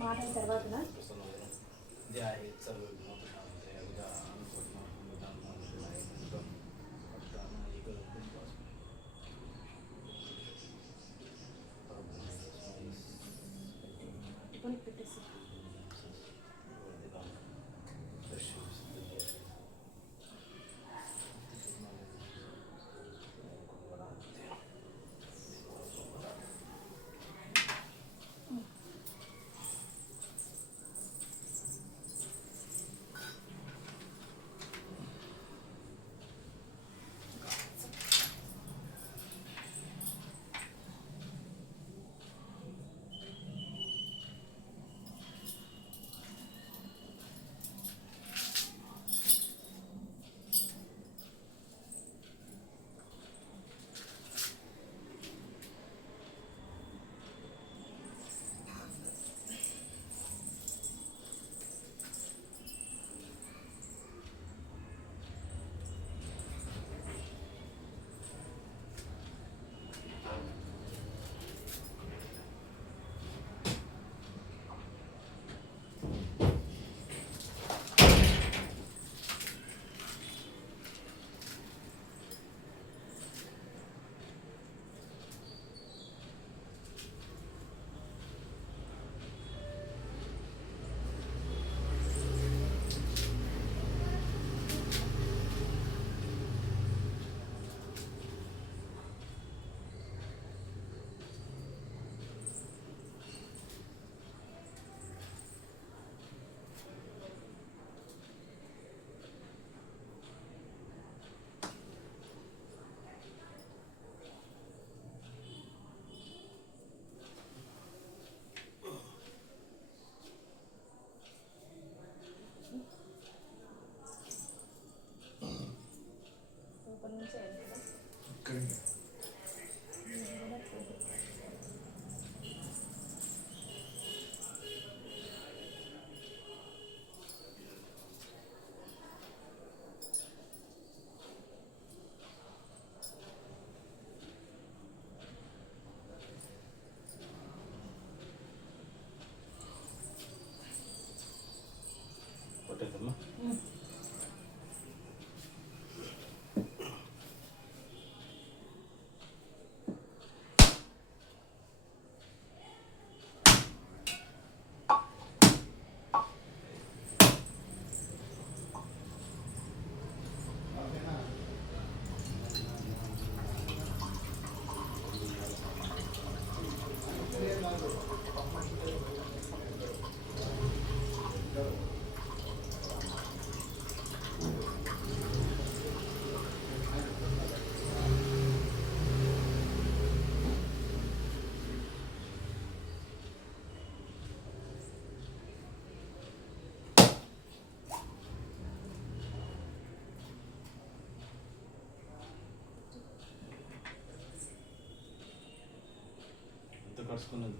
మాట అయిన ಕೊಟ್ಟಿದ್ದಮ್ಮ రాసుకున్నది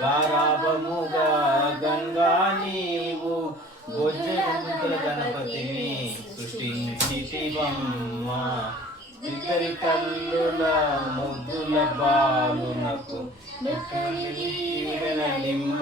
గారాభముగా గంగా నీవు భోజన గణపతిని సృష్టించితివమ్మ. ఇద్దరి కల్లుల ముద్దుల బాలునకు నిమ్మ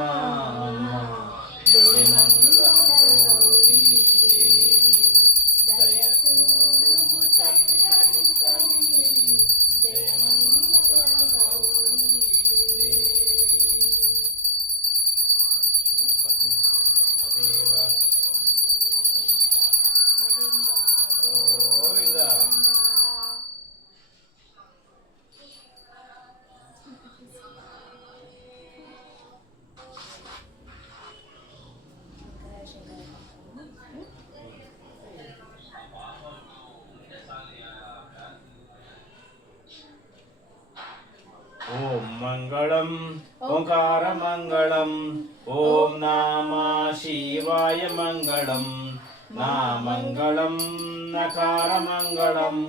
मङ्गलम् ओङ्कारमङ्गलम् ॐ नामा शिवाय मङ्गलम् नामङ्गलम् नकारमङ्गलम्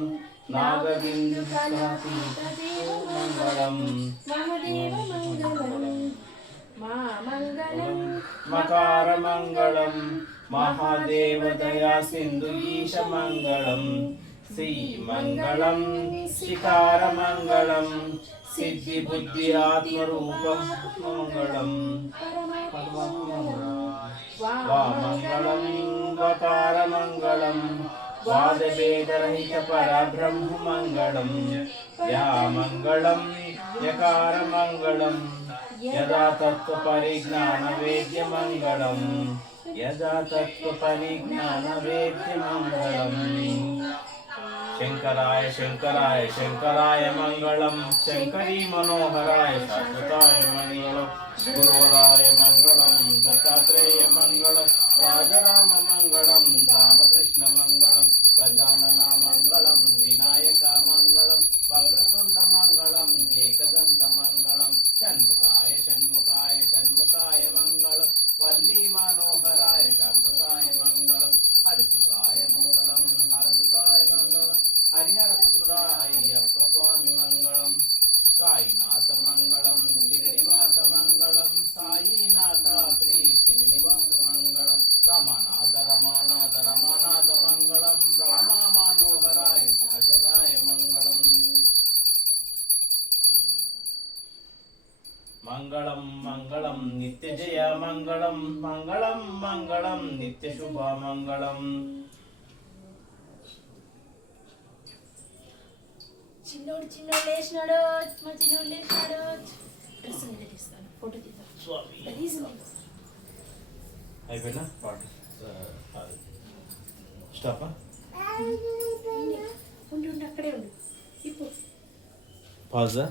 नागबिन्दुमङ्गलम् मकारमङ्गलम् महादेवदया सिन्धु ईशमङ्गलम् శ్రీమంగళం శిఖారమంగళం సిద్ధి బుద్ధి ఆత్మరూప మంగళం వామంగళం వకార మంగళం వాదవేదరహిత పరబ్రహ్మ మంగళం యా యదా తత్వ పరిజ్ఞాన వేద్య మంగళం యదా తత్వ పరిజ్ఞాన వేద్య మంగళం శంకరాయ శంకరాయ శంకరాయ మంగళం. శంకరీ మనోహరాయ శాశ్వతాయ మంగళం. గురువరాయ మంగళం దత్తాత్రేయ మంగళం రాజరామ మంగళం దా మంగళం మంగళం మంగళం నిత్య శుభ మంగళం. చిన్నోడు చిన్నోడు లేచినాడు మా చిన్నోడు లేచినాడు. డ్రెస్ మీద తీస్తాను ఫోటో తీసింది అయిపోయినా? పాట స్టాపా ఉండు ఉండు అక్కడే ఉండు. ఇప్పుడు పాజా?